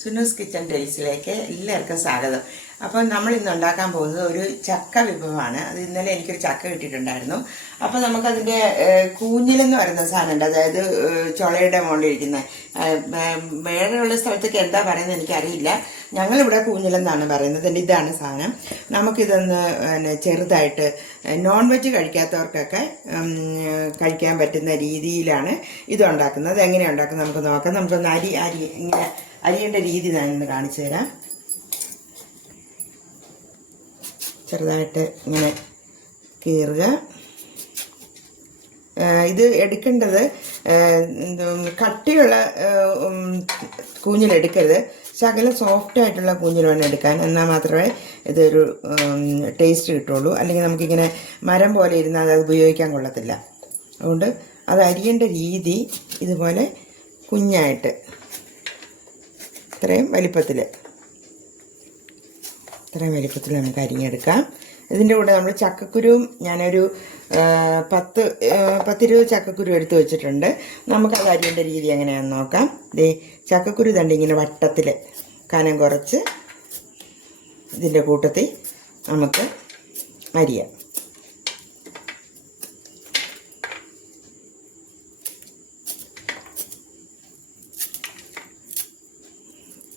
സുനൂസ് kitchen ടേൽസിലേക്ക് എല്ലാവർക്കും സ്വാഗതം. അപ്പോൾ നമ്മൾ ഇന്ന് ഉണ്ടാക്കാൻ പോകുന്നത് ഒരു ചക്ക വിഭവമാണ്. അത് ഇന്നലെ എനിക്കൊരു ചക്ക കിട്ടിയിട്ടുണ്ടായിരുന്നു. അപ്പോൾ നമുക്കതിൻ്റെ കൂഞ്ഞിലെന്ന് പറയുന്ന സാധനമുണ്ട്, അതായത് ചുളയുടെ മുകളിലിരിക്കുന്ന. വേറെയുള്ള സ്ഥലത്തൊക്കെ എന്താ പറയുന്നത് എനിക്കറിയില്ല. ഞങ്ങളിവിടെ കൂഞ്ഞിലെന്നാണ് പറയുന്നത്. ഇതാണ് സാധനം. നമുക്കിതൊന്ന് ചെറുതായിട്ട് നോൺ വെജ് കഴിക്കാത്തവർക്കൊക്കെ കഴിക്കാൻ പറ്റുന്ന രീതിയിലാണ് ഇതുണ്ടാക്കുന്നത്. എങ്ങനെയാണ് ഉണ്ടാക്കുന്നത് നമുക്ക് നോക്കാം. നമുക്കൊന്ന് ഇങ്ങനെ അരിയേണ്ട രീതി ഞാനൊന്ന് കാണിച്ചു തരാം. ചെറുതായിട്ട് ഇങ്ങനെ കീറുക. ഇത് എടുക്കേണ്ടത് കട്ടിയുള്ള കൂഞ്ഞിലെടുക്കരുത്. ശകലം സോഫ്റ്റായിട്ടുള്ള കൂഞ്ഞിൽ വേണം എടുക്കാൻ. എന്നാൽ മാത്രമേ ഇതൊരു ടേസ്റ്റ് കിട്ടുള്ളൂ. അല്ലെങ്കിൽ നമുക്കിങ്ങനെ മരം പോലെ ഇരുന്നാൽ അത് ഉപയോഗിക്കാൻ കൊള്ളത്തില്ല. അതുകൊണ്ട് അത് അരിയേണ്ട രീതി ഇതുപോലെ കുഞ്ഞായിട്ട് ഇത്രയും വലിപ്പത്തിൽ നമുക്ക് അരിഞ്ഞെടുക്കാം. ഇതിൻ്റെ കൂടെ നമ്മൾ ചക്കക്കുരുവും ഞാനൊരു 10-20 ചക്കക്കുരു എടുത്ത് വെച്ചിട്ടുണ്ട്. നമുക്കത് അരിയേണ്ട രീതി എങ്ങനെയാണെന്ന് നോക്കാം. ചക്കക്കുരു തണ്ട് ഇങ്ങനെ വട്ടത്തിൽ കനം കുറച്ച് ഇതിൻ്റെ കൂട്ടത്തിൽ നമുക്ക് അരിയാം.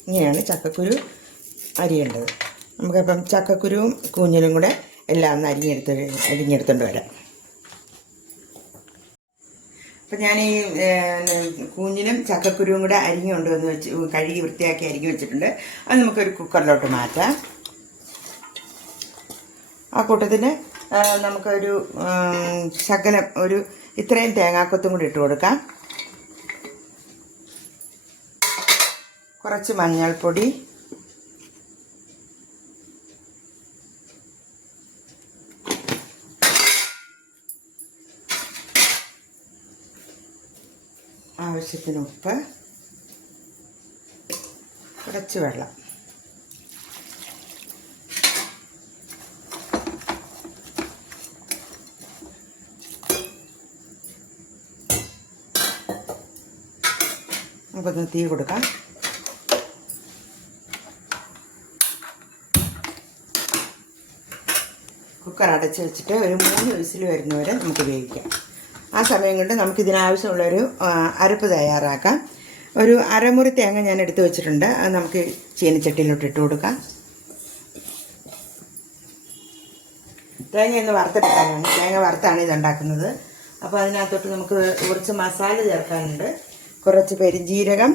ഇങ്ങനെയാണ് ചക്കക്കുരു അരിയേണ്ടത്. നമുക്കപ്പം ചക്കക്കുരുവും കൂഞ്ഞിലും കൂടെ എല്ലാം ഒന്ന് അരിഞ്ഞെടുത്തുകൊണ്ട് വരാം. അപ്പം ഞാൻ ഈ കൂഞ്ഞിലും ചക്കക്കുരുവും കൂടെ അരിഞ്ഞ് കൊണ്ടുവന്ന് കഴുകി വൃത്തിയാക്കി അരിഞ്ഞ് വെച്ചിട്ടുണ്ട്. അത് നമുക്കൊരു കുക്കറിലോട്ട് മാറ്റാം. ആ കൂട്ടത്തിൽ നമുക്കൊരു ശകലം ഇത്രയും തേങ്ങാക്കൊത്തും കൂടി ഇട്ട് കൊടുക്കാം. കുറച്ച് മഞ്ഞൾപ്പൊടി, ആവശ്യത്തിന് ഉപ്പ്, കുറച്ച് വെള്ളം. നമുക്കൊന്ന് തീ കൊടുക്കാം. കുക്കർ അടച്ച് വെച്ചിട്ട് ഒരു 3 വിസിൽ വരുന്നവരെ നമുക്ക് വേവിക്കാം. ആ സമയം കൊണ്ട് നമുക്കിതിനാവശ്യമുള്ളൊരു അരപ്പ് തയ്യാറാക്കാം. ഒരു അരമുറി തേങ്ങ ഞാൻ എടുത്ത് വെച്ചിട്ടുണ്ട്. അത് നമുക്ക് ചീനച്ചട്ടിയിലോട്ട് ഇട്ട് കൊടുക്കാം. തേങ്ങ ഒന്ന് വറുത്തെടുക്കാനാണ്. തേങ്ങ വറുത്താണ് ഇതുണ്ടാക്കുന്നത്. അപ്പോൾ അതിനകത്തോട്ട് നമുക്ക് കുറച്ച് മസാല ചേർക്കാനുണ്ട്. കുറച്ച് പെരുംജീരകം,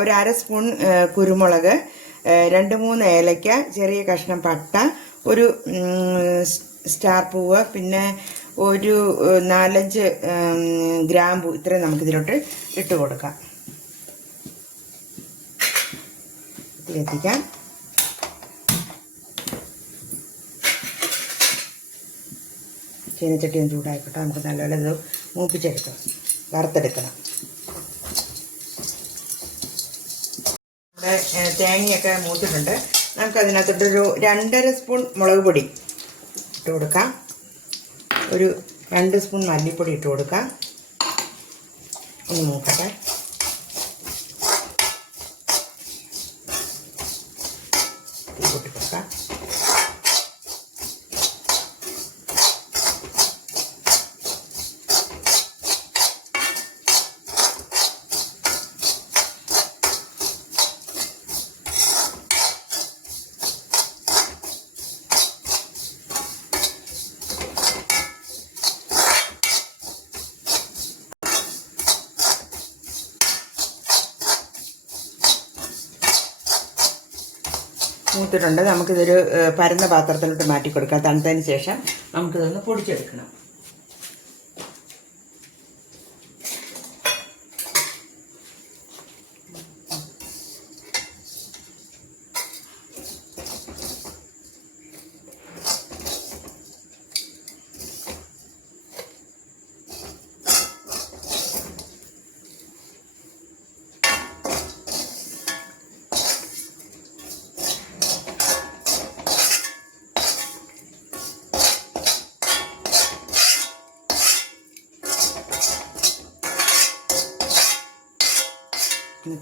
ഒരു 1/2 സ്പൂൺ കുരുമുളക്, 2-3 ഏലയ്ക്ക, ചെറിയ കഷ്ണം പട്ട, ഒരു സ്റ്റാർ പൂവ്, പിന്നെ ഒരു 4-5 ഗ്രാമ്പു. ഇത്രയും നമുക്കിതിലോട്ട് ഇട്ട് കൊടുക്കാം. എത്തിക്കാം. ചീനച്ചട്ടി ഒന്ന് ചൂടായിക്കോട്ടെ. നമുക്ക് നല്ലപോലെ ഇത് മൂപ്പിച്ചെടുക്കണം, വറുത്തെടുക്കണം. ഇവിടെ തേങ്ങയൊക്കെ മൂത്തിട്ടുണ്ട്. നമുക്കതിനകത്തോട്ടൊരു 2.5 സ്പൂൺ മുളക് പൊടി ഇട്ട് കൊടുക്കാം. ഒരു 2 സ്പൂൺ മല്ലിപ്പൊടി ഇട്ട് കൊടുക്കാം. ഒന്ന് മൂക്കട്ടെ. തീ കൂട്ടി കൊടുക്കാം. മൂത്തിട്ടുണ്ട്. നമുക്കിതൊരു പരന്ന പാത്രത്തിലോട്ട് മാറ്റി കൊടുക്കാം. തണുത്തതിന് ശേഷം നമുക്കിതൊന്ന് പൊടിച്ചെടുക്കണം.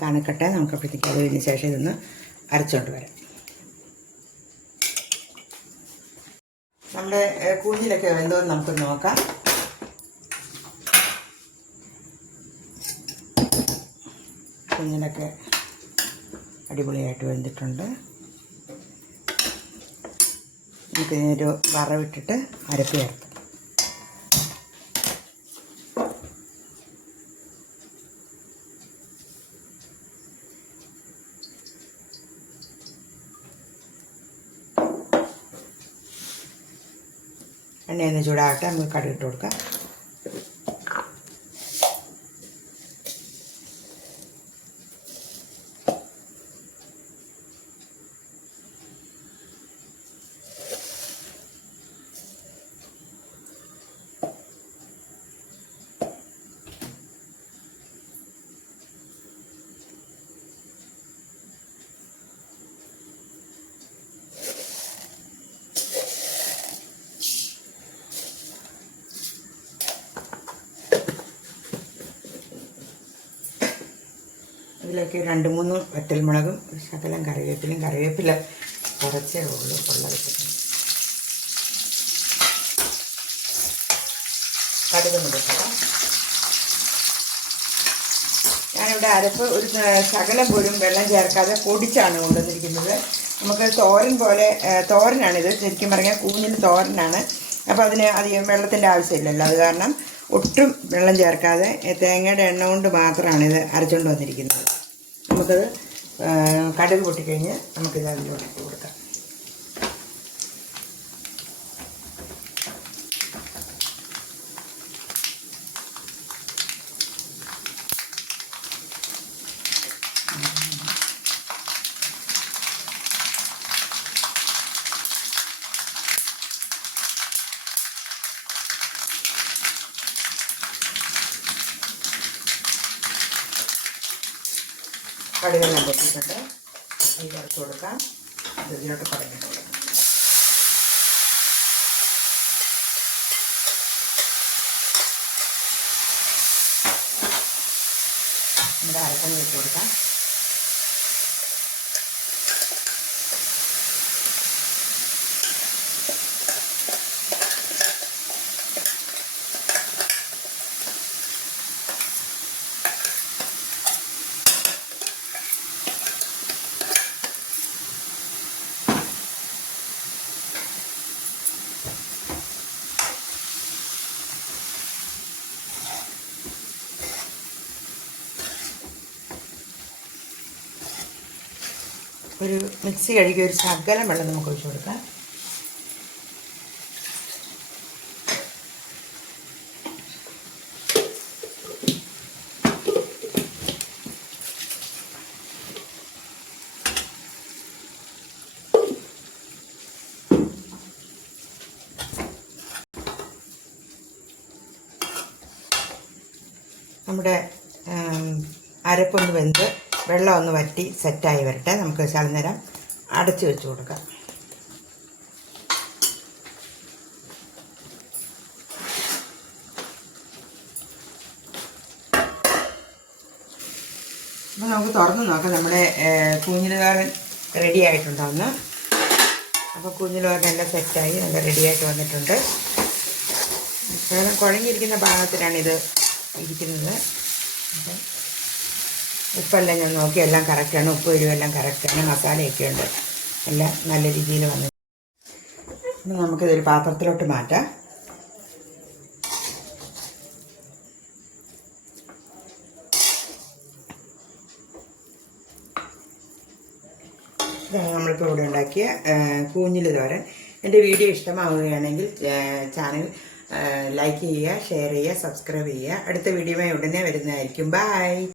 തണുക്കട്ടെ. നമുക്കപ്പോഴത്തേക്ക് അത് കഴിഞ്ഞ ശേഷം ഇതൊന്ന് അരച്ചുകൊണ്ട് വരാം. നമ്മുടെ കൂഞ്ഞിലൊക്കെ വെന്തോന്ന് നമുക്ക് നോക്കാം. കൂഞ്ഞിലൊക്കെ അടിപൊളിയായിട്ട് വെന്തിട്ടുണ്ട്. നമുക്കിതിനൊരു വറവിട്ടിട്ട് അരപ്പ് ചേർക്കാം. എണ്ണയൊന്ന് ചൂടാകട്ടെ. നമുക്ക് കടുക് ഇട്ട് കൊടുക്കാം. ഇതിലേക്ക് 2-3 വറ്റൽമുളകും ശകലം കറിവേപ്പില കുറച്ചേ ഉള്ളൂ ഉള്ളത്. കടുക് കൊടുക്കാം. ഞാനിവിടെ അരപ്പ് ഒരു ശകലം പോലും വെള്ളം ചേർക്കാതെ പൊടിച്ചാണ് കൊണ്ടുവന്നിരിക്കുന്നത്. നമുക്ക് തോരനാണിത്. ശരിക്കും പറഞ്ഞാൽ കൂഞ്ഞിൽ തോരനാണ്. അപ്പോൾ അതിന് അധികം വെള്ളത്തിൻ്റെ ആവശ്യമില്ലല്ലോ. അത് കാരണം ഒട്ടും വെള്ളം ചേർക്കാതെ തേങ്ങയുടെ എണ്ണ കൊണ്ട് മാത്രമാണ് ഇത് അരച്ചുകൊണ്ട് വന്നിരിക്കുന്നത്. നമുക്കത് കടുക് പൊട്ടിക്കഴിഞ്ഞ് നമുക്കിത് അതിലോട്ട് ഇട്ട് കൊടുക്കാം. കടുകെല്ലാം പൊട്ടിച്ചിട്ട് ഇത് ചേർത്ത് കൊടുക്കാം. ഇതിലോട്ട് കടഞ്ഞിട്ട് കൊടുക്കാം. നമ്മുടെ അരപ്പം ഇട്ട് കൊടുക്കാം. ഒരു മിക്സി കഴുകി ഒരു ശകലം വെള്ളം നമുക്ക് ഒഴിച്ചു കൊടുക്കാം. നമ്മുടെ അരപ്പൊന്ന് വെന്ത് വെള്ളം ഒന്ന് വറ്റി സെറ്റായി വരട്ടെ. നമുക്ക് ശകലനേരം അടച്ചു വെച്ച് കൊടുക്കാം. അപ്പോൾ നമുക്ക് തുറന്ന് നോക്കാം. നമ്മുടെ കൂഞ്ഞിലുകാരൻ റെഡി ആയിട്ടുണ്ടാവുന്നു. അപ്പോൾ കൂഞ്ഞിലുകാരൻ എല്ലാം സെറ്റായി നല്ല റെഡിയായിട്ട് വന്നിട്ടുണ്ട്. കുഴങ്ങിയിരിക്കുന്ന ഭാഗത്തിനാണിത് ഇരിക്കുന്നത്. അപ്പം ഉപ്പെല്ലാം ഞാൻ നോക്കി എല്ലാം കറക്റ്റാണ്. ഉപ്പ് എരിവെല്ലാം കറക്റ്റാണ്. മസാലയൊക്കെ ഉണ്ട്. എല്ലാം നല്ല രീതിയിൽ വന്നു. അപ്പോൾ നമുക്കിതൊരു പാത്രത്തിലോട്ട് മാറ്റാം. ഇതാണ് നമ്മളിപ്പോൾ ഇവിടെ ഉണ്ടാക്കിയ കൂഞ്ഞിൽ തോരൻ. എൻ്റെ വീഡിയോ ഇഷ്ടമാവുകയാണെങ്കിൽ ചാനൽ ലൈക്ക് ചെയ്യുക, ഷെയർ ചെയ്യുക, സബ്സ്ക്രൈബ് ചെയ്യുക. അടുത്ത വീഡിയോയുമായി ഉടനെ വരുന്നതായിരിക്കും. ബൈ.